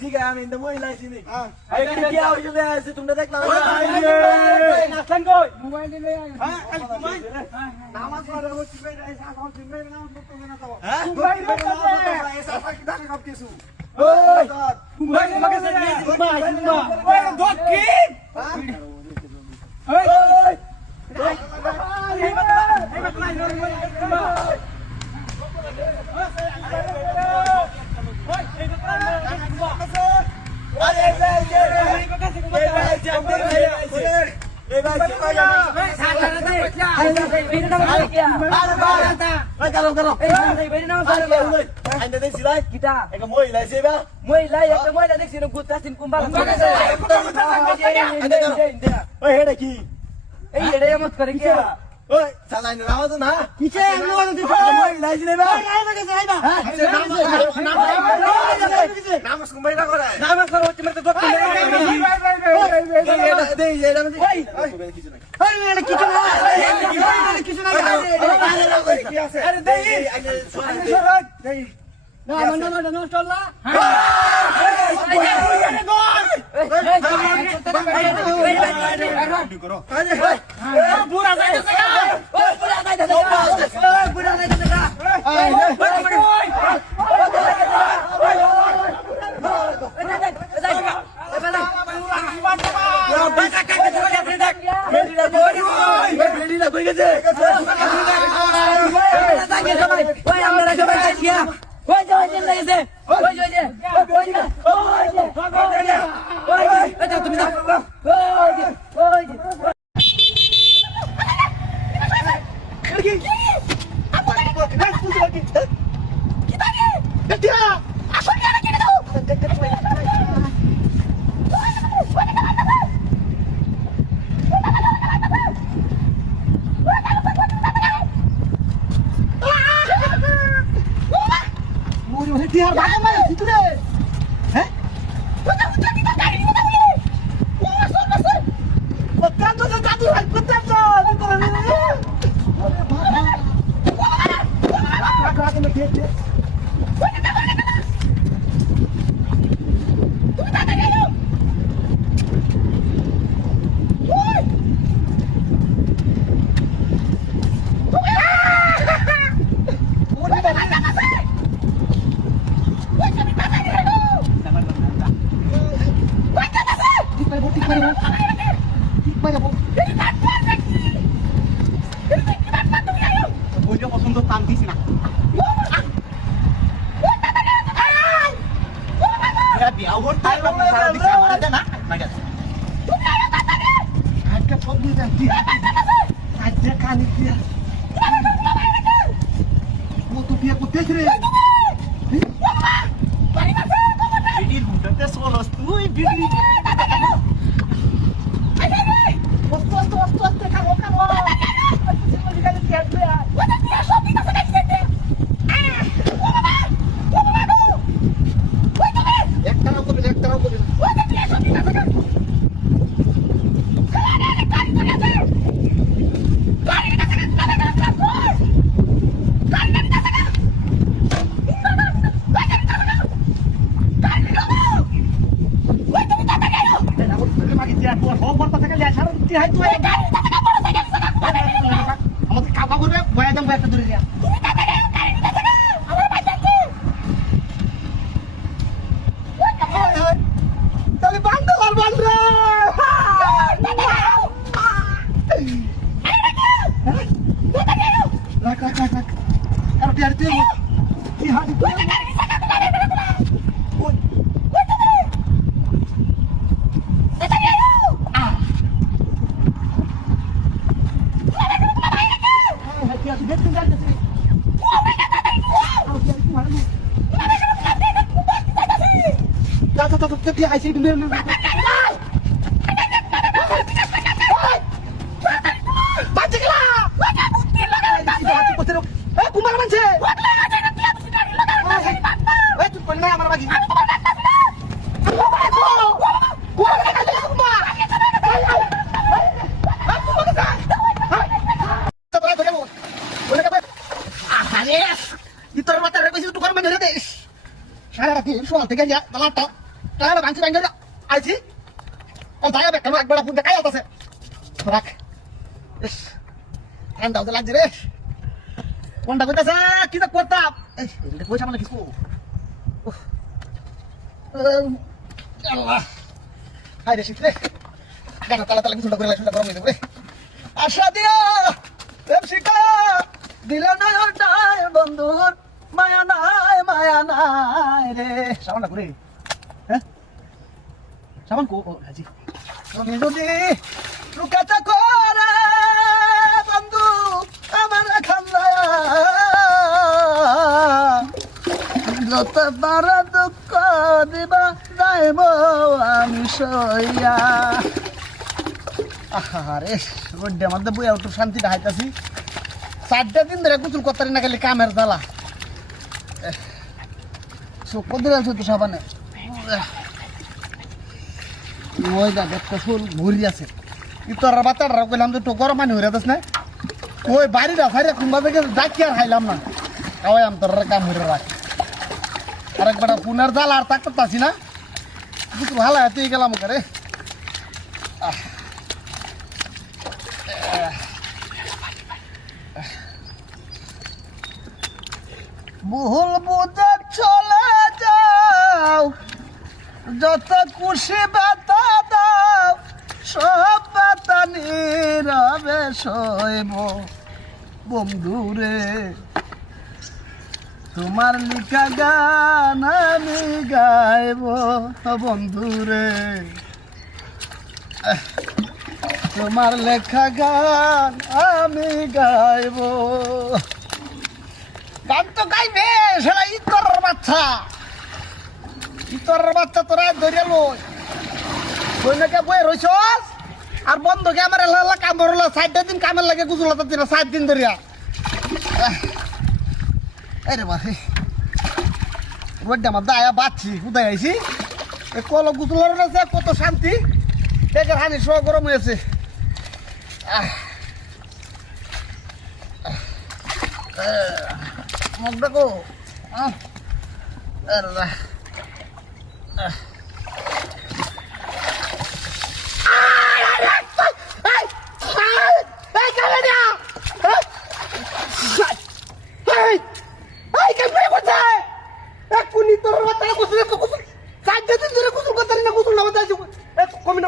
ठीक आहे आम्ही महिला तुमच्या देखला रावाचं ना দিয়ে আইছি তুমি বাচ্চা গেলা কুমার মানছে তুই বল না আমার বাকি তোর মাথায় রেখেছি তুই করবে না দেশ সারা রাতি সকাল থেকে যা তালাটা তালা ভাঙছি ভাঙছি আইছি ও তাই হবে কেন একবার পুঁতে কাই আছে রাখ ইস ঠান্ডা হতে লাগছে রে কোনটা কইতাছে কি তো করতাম এই এটা কইছ মানে কিছু আল্লাহ হাই রে শীত রে গাটা তালা তালা কিছু করে শুনটা গরম হয়ে যাবে আশা দিয়া প্রেম শিকা দিলা না ওটাই বন্ধুর মায়া নাই রে সাবানটা করে হ্যাঁ সাবান কো হাজি তুমি যদি লুকাতা করে বন্ধু আমার খান্দায়া যত বার দুঃখ দিবা যাইব আমি সইয়া আহারে রোডের মধ্যে বইয়া একটু শান্তিটা হাইতাছি 4টা দিন ধরে কুচুল করতারি না খালি কামের জ্বালা কত আছে তো সাবানে ওই দা একটা ফুল ঘুরি আছে ইতর বাতাটা কইলাম তো গরম পানি হইরা দছ না ওই বাড়িটা ফাইরে কুম্বা থেকে ডাকি আর খাইলাম না খাওয়াই আম তোর কাম হইরা রাখ আরেকবার পুনার জ্বালা আর তাক করতাছি না কিছু ভালো তুই গেলাম করে ভুল বুঝে চলে যাও যত খুশি বাতা দাও সব বাতা নীরবে সইব বন্ধুরে তোমার লিখা গান আমি গাইব বন্ধুরে তোমার লেখা গান আমি গাইব গান তো গাইবে সেটা ইতর বাচ্চা তোরা ধরে লই বইনাকে বই রইছস আর বন্ধকে আমার এলা কাম করলো 4টা দিন কামের লাগে গুজুলাতে দিন 7 দিন ধরিয়া আরে ভাই রোডটা মধ্যে আয়া বাচ্ছি কোথায় আইছি এই কল গুজুলার আছে কত শান্তি একের হানি সহ গরম হয়েছে মুখ দেখো আল্লাহ কমিটি